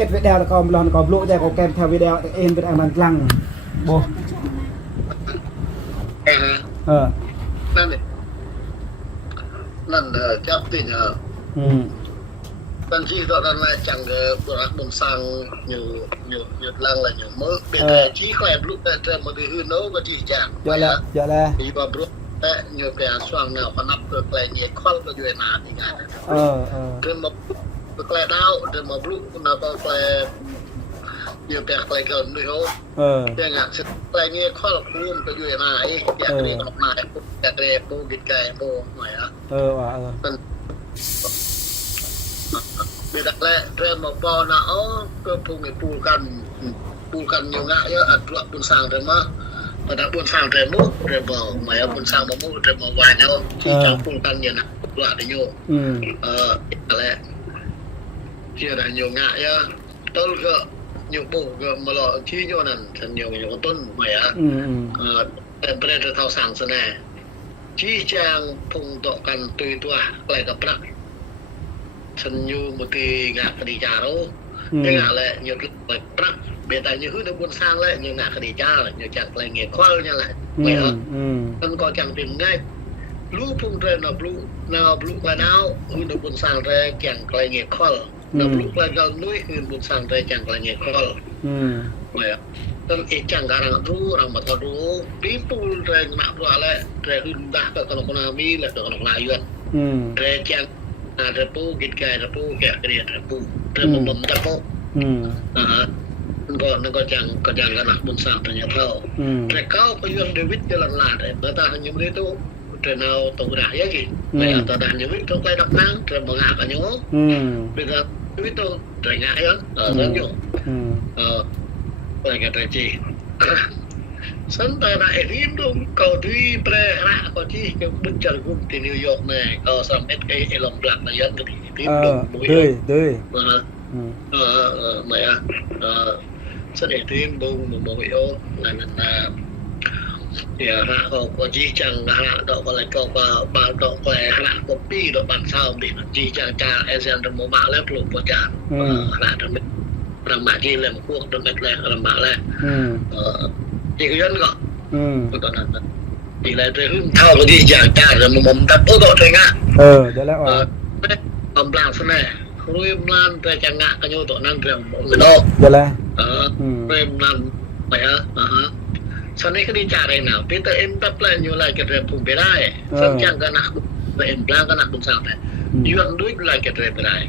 ít video là còn lon còn lụi đây có kèm theo video em video bằng lăng bốนั่นจับติดบางทีตอนนั้นแหละจังบรักบนสังอยู่ลังอะไรอยู่เมื่อเป็นชี้แคลบลูกแต่มาดูหื้อโน้ก็จีจัง giờ là มีบาบรุแต่อยู่แปลสว่างแนวพนับเปลือกแกลเงี้ยข้อก็อยู่นานที่งานเดินมาแกลดาวเดินมาบลุกนาก็แกลอยู่แปลแกลเกินด้วยเขาอย่างเงี้ยแกลเงี้ยข้อคุ้มก็อยู่นานอยากเรียนออกมาอยากเรียนปูกินไก่ปูหน่อยมันเดี๋ยวแกลเดินมาปอนะอ๋อก็ปูมีปูกันอยู่ง่ายเยอะอัดตัวปูสร้างเดินมาpada pun sang remo maya pun sang mamu remo wanya si campur kan ya nak dua ada nyo ale dia ada nyo ngak ya tol ke nyo bu ke melo chi nyo nan san nyo ton maya pada tau sang sana chi chang phung to kan tui tua lai ka prak san nyo muti ngak di jaro ngak le nyo prak bây giờ như hướng đến buôn sang lại như ngã cái đi cha là như chẳng lại nghề khoa như lại vậy hả nên có chẳng tìm ngay lú phun ra nào lú là nào hướng đến buôn sang ra chẳng lại nghề khoa nào lú là gần núi hướng buôn sang ra chẳng lại nghề khoa vậy nên ít chẳng cả rằng rú rằng mà thọ rú bí phun ra nạp vào lại ra hướng đã cái con nào mi là cái con nào duyên ra chẳng ra pu kịch cái ra pu cái gì ra pu ra mầm ra pu nó có chẳng cái nạp buôn sang từ nhà thầu rồi cao có duyên David cho lần là để người ta như thế tu rồi nào tụ đại giá gì bây giờ ta đàn như vậy trong cái đọc năng rồi mà ngạc cả nhớ bây giờ David tu rồi ngại đó rất nhiều rồi cái này gì sân ta đại riêng luôn cầu tuy pre ra có chi cái bức chân cũng từ New York này có some SK lòng lạc là dân cái riêng luôn tươi mày sẽ để thêm bông một bộ yếu là hạ có chi chẳng hạ độ có lại có ba độ có hạ có pi độ bản sao để chi chẳng cha em được một mã lép lục của cha hạ được mình làm mã chi làm cuộc được mệt lẹ làm mã lẹ chỉ có dân gọi chỉ là cái hướng thao có chi chẳng cha rồi một tập ô độ thôi ngã đó là ông làm thế này rồi làm về chẳng ngã cái nhau tổ năng rèm một người đâu đó là rồi làm vậy sau này cái đi trả đây nào bây giờ em tập lại nhiều lại cái rèm cùng về đây xong chẳng cái nào và em làm cái nào cũng sao này duyên đối lại cái rèm về đây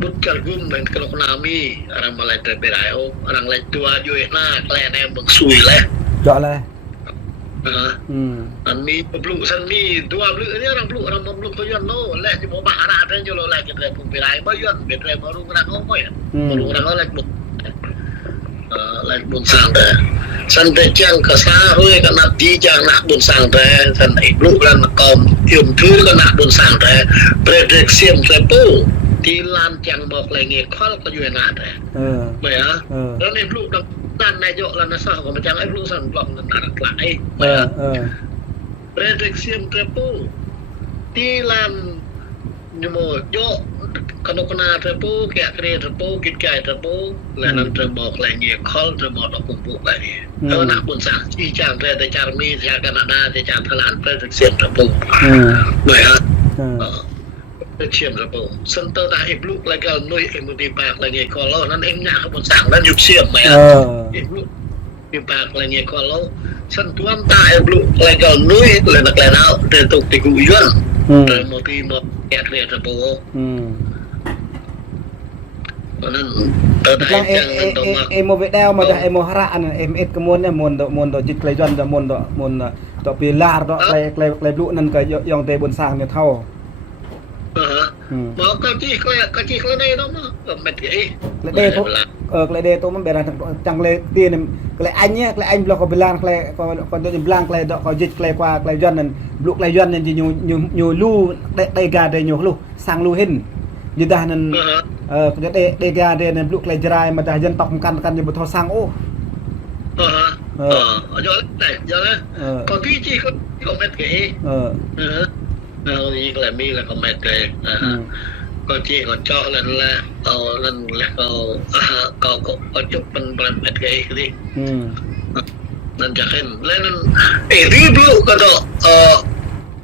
bút chặt gum mình cái lúc nào mi orang malai rèm về đây orang lại tua vui na cái này em bằng suy lại đó là anh mi blu san mi dua blu ini orang blu ko yon no le di mo ba ara den jo lo la ke tre pun pirai ba yon be tre baru ngran no mo ya baru ngran la bu la bun sang de san te chang ka sa hoi ka na di chang na bun sang de san ai blu lan kom yum thu ka na bun sang de predek sim tre pu ti lan chang bok la nge khol ko yu na de vậy hả đó nên blu đóนั่นนายโยแล้วนะสาวของมันจังไอ้ลูกสั่นบอกนั่นหนักหลายเรดิกเซียมเทปูตีลันนิโมโยขนมนาเทปูแกะเกลียเทปูกินไก่เทปูแล้วนั่นเทบอกอะไรเงี้ยคอลเทบอกเราปุ่มปุ๊บอะไรแล้วนักบุญสังที่จางเรดิจารมีจากแคนาดาที่จางทลานเรดิกเซียมเทปูเหมือนเชียมระบบเซนเตอร์ได้เอ็มลูกแล้วก็นุ้ยเอ็มดีปากอะไรเงี้ยคอร์นั่นเอ็มหน้าขบวนสั่งนั่นหยุดเชียมไหมอ่ะเอ็มลูกดีปากอะไรเงี้ยคอร์เซนตัวตาเอ็มลูกแล้วก็นุ้ยเลยนักเรียนเอาเดินตกติกุยวนเดินมอตีมอแกะเรียนระบบนั่นตอนนั้นเอ็มโมเวดาวมาจากเอ็มโมฮาระอันเอ็มเอ็ดกมลเนี่ยมนจิตเคลยอนจะมนต่อปีลาร์ต่อเคลลูกนั่นก็ยองเตบนสร้างเนี่ยเท่าบอกก็จี้เขาได้đó mà mệt vậy cái đây tôi mới bảo là chẳng lẽ tiền cái anh nhé cái anh block có bilan cái còn tôi bilan cái đó có dịch cái qua cái dân này lúc cái dân này thì nhiều lu đây gà đây nhiều lu sang lu hin như ta nên đây gà đây nên lúc cái dry mà ta dân tộc căn như một thao sang ô giờ đấy còn cái chi không mệt vậy gì là mi là không mệt kề ก็จีก็เจาะนั่นแหละเอานั่นแหละก็จุบมันประเภทไงดินั่นจะเห็นแล้วนั่นรีบลูกก็ต้อง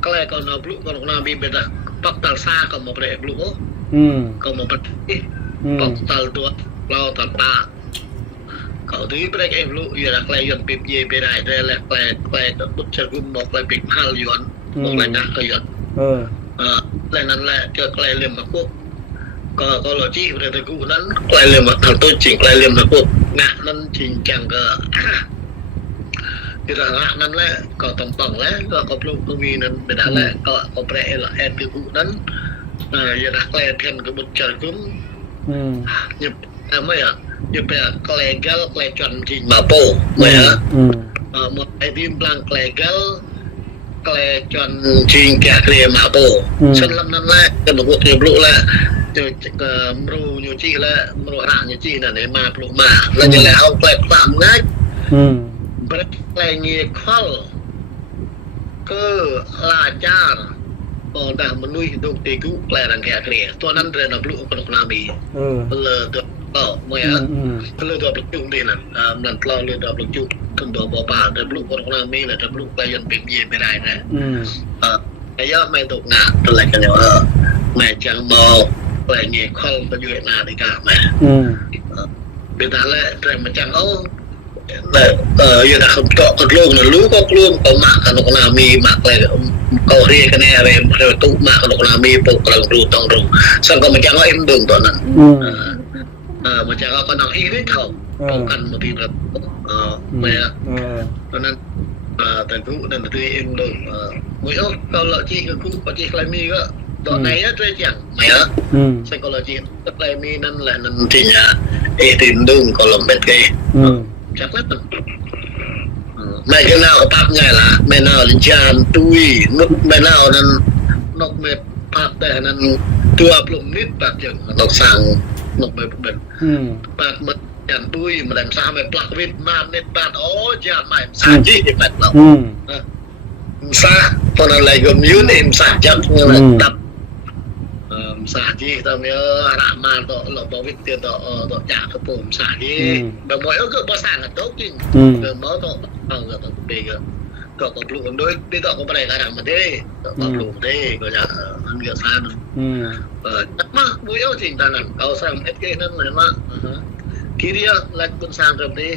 ก็เลยก็นบลูกก็นำบีเบต้าปักตัลซาก็มาเปรย์ลูกก็มาเปรย์ปักตัลตัวเราตัดตาเขาถือเปรย์เอ็มลูกอยู่ละใครย้อนปิดเย่ไปได้แต่ละใครบุษกุมบอกใครปิดห้าย้อนบอกอะไรนะก็ย้อนแล้วนั่นแหละเจอใครเลี่ยมมาพวกก็โลจิเรื่องตะกูนั้นใครเลี่ยมมาทางตัวจริงใครเลี่ยมมาพวกงะนั้นจริงจังก็ที่ระดับนั้นแหละก็ต้องแล้วก็ปลุกมีนั้นเป็นอะไรก็แปรละแอนตะกูนั้นอย่าดักแลเทียนกับบุษกุมอย่าไม่อย่าไปแกล้งกันแกล้งจนจริงมาโป้ไม่ฮะหมดไอ้ทีมพลังแกล้งกันแกล้งจนจริงแกเคลียร์มาโป้ฉันลำนั้นแหละกันหนูเตรียมรู้แล้วจะรู้อยู่จีแล้วรู้หางอยู่จีนั่นเองมาปลุกมาแล้วจะแล้วแกล้งความง่ายแกล้งเงี้ยข้อก็ลาจาร์พอด่ามันลุยดูตีกุแกล้งรังแกเคลียร์ตัวนั้นเรียนปลุกคนนามีเลยตัวก็เมื่อเรื่องตัวปลุกจุ่มดีนั่นนั่นเราเรื่องตัวปลุกจุ่มถึงตัวบ่อปลาแต่ปลุกคนนามีเลยแต่ปลุกไปยันเป็นเย็นไม่ได้นะแต่ยอดไม่ตกงานตัวอะไรกันเนี่ยแม่จังมออะไรเงี้ยข้อไปอยู่ในนาฬิกาแม่เป็นอะไรแต่มันจังเอาอยู่ในคำตอบกระโลกนั่นรู้ก็กลุ่มเอาหมากกันคนนามีหมากอะไรก็เรียกกันแน่อะไรเรียกตู้หมากกันคนนามีปลุกกำลังรู้ต้องรู้สังก็มันจังเอาเอ็มดึงตอนนั้นมันจะก็นั่งอีกนิดเขาป้องกันบางทีแบบไม่อะเพราะนั้นแต่กูนั่นคือเอ็มดึงมวยโอ้เราละจีก็กูปฏิใครมีก็ตอนไหนอะเจ๊จังไม่อะใช่ก็ละจีใครมีนั่นแหละนั่นที่เนี่ยเอติมดึงก็ลำเบ็ดกี้จากนั้นแม่ก็น่าปักไงล่ะแม่น่าลิจานตุยนุกแม่น่านั้นนกเม็ดภาพแต่นั้นตัวปลุ่มนิดแบบอย่างนกสั่งนกเป็นปากมันอย่างตุยมันแรงสามแบบปลักวิดมาเน็ตบาดโอ้ยาไม่สาจีแบบเราซาพอนั้นอะไรก็มีอยู่ในสาจังเลยดับสาจีตอนนี้รามาต่อหลบวิทย์ต่อจากกระปุกสาจีแบบว่าก็ภาษากับโต๊ะจริงเดิมมอต่อเอาก็ต้องเบกก็ปลูกด้วยที่ต่อก็ไปได้กันมาได้ก็ปลูกได้ก็จะอันเกี่ยวกันมาบุยเอาจริงตอนนั้นเอาสร้างเอสเกนั่นเลยมาคิดเยอะแล้วคุณสร้างแบบนี้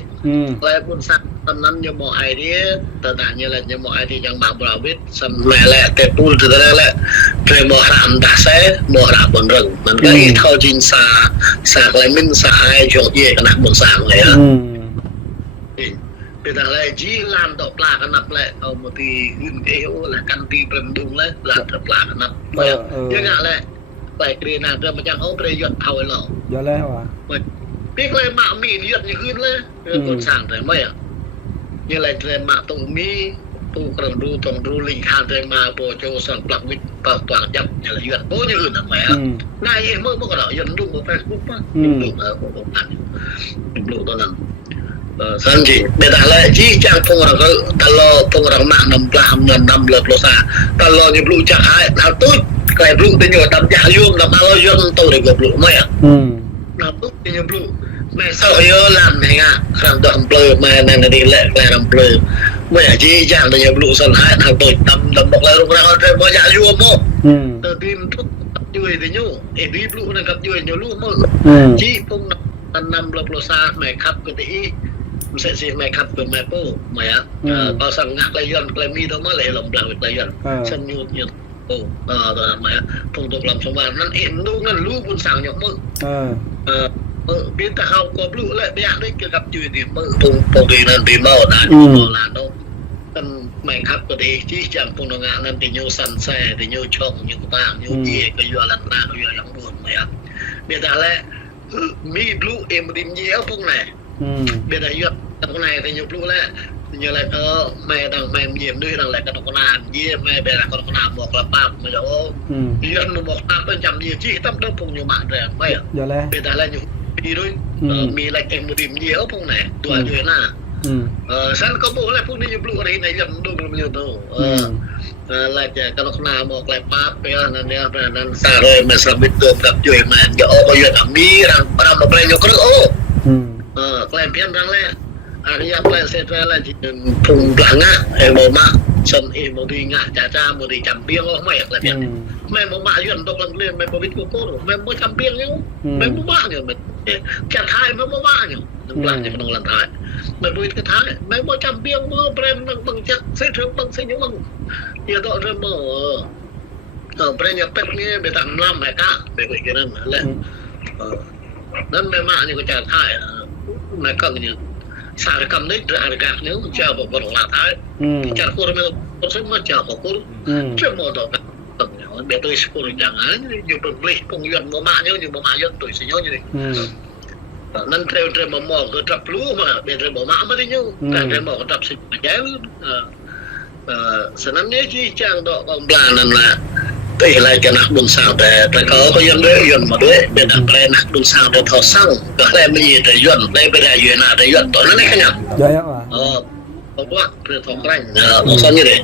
แล้วคุณสร้างตอนนั้นยังมองไอเดียแต่ต่างอย่างไรยังมองไอเดียยังมาบราวิทสมัยแรกแต่ปูถึงแล้วแหละเพื่อมองรำดักเซ่มองรำบนรึงมันก็อีเท่าจินซาอะไรมินซาไอจงเย่ขนาดบนสร้างเลยอ่ะเป็นอะไรจีลานดอกปลากันนับแหละเอามาตีขึ้นเอวแหละกันตีเป็นดุงเลยลานดอกปลากันนับยังไงแหละไปเรียนนาเดิมมันจะเอาไปยอดเท่าไอ้เราเยอะแล้วอ่ะพี่เคยมามียอดอย่างขึ้นเลยคนสร้างแต่ไม่อ่ะยังไงเลยมาตรงมีตู้กระดูตรงดูลิงคาเลยมาโปรโจสังปลักวิทปลักปลักยับอย่างไรยอดโอ้ยอื่นอ่ะไหมอ่ะนายเองเมื่อก็เรายันดูบนเฟซบุ๊กป่ะดูผมอ่านดูตอนนั้นสันจิเบดาเลยจีจังพงเราก็ตลอดพงเราหนักนำปลาเงินนำเลือดโลซาตลอดอยู่ปลูกจากหายเราตุ้ยไกลปลูกเป็นอยู่ดำยายุ่งดำมาเรายุ่งตัวเด็กปลูกไม่อ่ะเราตุ้ยเป็นอยู่ปลูกแม่เศร้าเยอะล้านไงอ่ะครั้งดำเปลือกมาในนาทีแรกแกลดำเปลือกไม่อ่ะจีจังแต่อยู่ปลูกสันหายเราตุ้ยดำบอกเลยลูกเราเรียกว่ายายุ่งมั้งแต่ทีมทุกยุ่ยแต่ยุ่งไอ้ดีปลูกนะครับยุ่ยอยู่ลูกมั้งจีพงนำเลือดโลซาแม่ขับก็ได้มันเสียไม่ครับเป็นแม่ปูไม่อะพอสั่งงานอะไรยันอะไรมีทั้งมาเลยลำบากอะไรยันฉันยุดยุดปูตอนนั้นไม่อะพงตกลำสมบัตินั่นเองดูงั้นรู้บุญสั่งอย่างมือเบี้ยตะเขาก็รู้เลยไม่อยากได้เกี่ยวกับจุดดีมือพงดีนั่นดีเมาได้โบราณโน้กันไม่ครับก็ดีที่จังพงงานนั้นที่ยูสันแซ่ที่ยูช่องยูบ้างยูเย่ก็ยูลันนาก็ยูยังบุญไม่อะเบี้ยตะแล้วมีบลูเอ็มดิมเยี่ยวพงไหนเบียดอายุตรงไหนแต่ยุบรู้แล้วnhư là mẹ đằng mẹ nhiệm đi đằng lại cái nó con làm gì mẹ bé là con làm một là ba mà đâu dân một năm bên trăm gì chỉ tâm đâu cùng nhiều bạn rồi mày bây giờ là nhiều đi đôi mi lại em một điểm nhiều phong này tuổi tuổi là San có bố lại phun đi nhiều blue này này dần đâu nhiều đâu lại cái lúc nào một lại pap ya nên xa rồi mà sao biết được gặp chuyện mà giờ bây giờ thằng đi rằng một bên nhiều cái ô cái tiền rằng là anh em lại sẽ ra là chỉ thùng lặng á em một mà sân em một đi ngã cha một đi chăm biếng không mày là tiền mày một mạ dần độc lần lên mày một biết cô rồi mày một chăm biếng nhá mày một mạ nhở mày chặt hai mày một mạ nhở đừng làm gì mà đừng làm thái mày vui cái thái mày một chăm biếng mơ brem bằng chắc xây trường bằng xây những bằng giờ đó rồi mở brem nhập pet nghe để tặng năm mày cá để vậy cáiนั้นแหละนั่นmày mạ như cái chặt hai mày cần như sar cầm đấy ra gạt nếu chờ một bằng là thái chặt cô rồi mày sẽ mất chờ một cô chưa một đó để tôi cô rồi chẳng án nhiều bậc lì công việc một mạ nhớ nhiều một mạ dân tôi sẽ nhớ như này nên theo mà mò cái trap lúa mà để rồi bỏ mã mới đi nhau tại rồi mò cái trap xịt chéo sản phẩm chỉ trang độ còn là tỷ lại cái nắp đun sao để có dân đấy dân mà đấy để đặt cái nắp đun sao để thọ xăng cái này mới gì để dân đây bây giờ dân nào để dân tội nó đấy cái nhở dạ không quá để thọ ranh một sao như thế